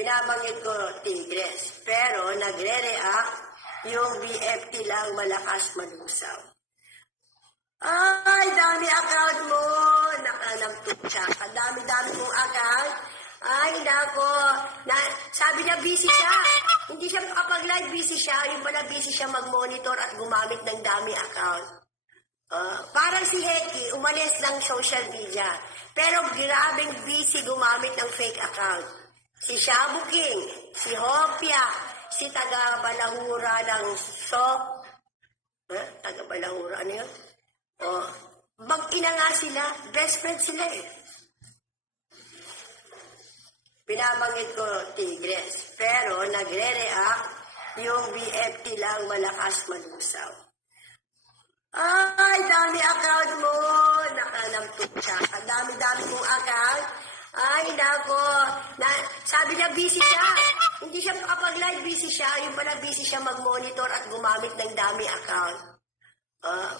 Binabanggit ko Tigres, pero nagre-react yung BFT lang malakas malusaw. Ay, dami account mo. Nakanagtutsa ka. Dami-dami mong account. Ay, nako. Sabi niya busy siya. Hindi siya makapag-live, busy siya. Yung pala busy siya mag-monitor at gumamit ng dami account. Parang si Heki, umalis ng social media. Pero grabing busy gumamit ng fake account. Si Shabu King, si Hopia, si taga-Balahura ng taga-Balahura, ano yun? Mag-ina nga sila, best friend sila eh. Binabanggit ko Tigres, pero nagre-react yung BFT lang malakas malusaw. Ay, dami account mo. Nakanagtutsa ka. Dami-dami mong account. Ay, nako. Sabi niya busy siya. Hindi siya makapag-live, busy siya. Yung pala busy siya mag-monitor at gumamit ng dami account.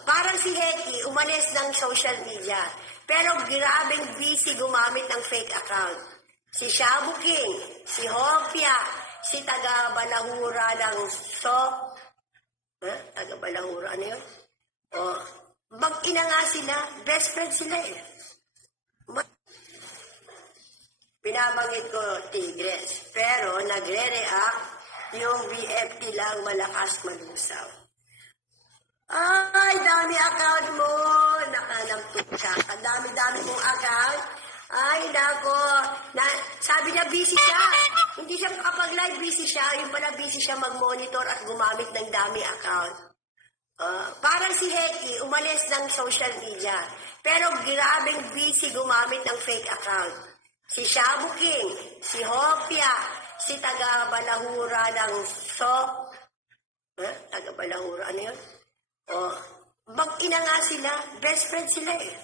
Parang si Heki, umalis ng social media. Pero grabing busy gumamit ng fake account. Si Shabu King, si Hopia, si taga-Balahura ng taga-Balahura, ano yun? Mag-ina nga sila, best friend sila eh. Binabanggit ko Tigres, pero nagre-react yung BFT lang malakas malusaw. Ay, dami account mo. Nakanagtutsa ka. Dami-dami mong account. Ay, nako. Sabi niya busy siya. Hindi siya makapag-live, busy siya. Yung pala busy siya mag-monitor at gumamit ng dami account. Parang si Heki, umalis ng social media. Pero grabing busy gumamit ng fake account. Si Shabu King, si Hopia, si taga-Balahura ng taga-Balahura, ano yun? Mag-ina nga sila, best friend sila eh.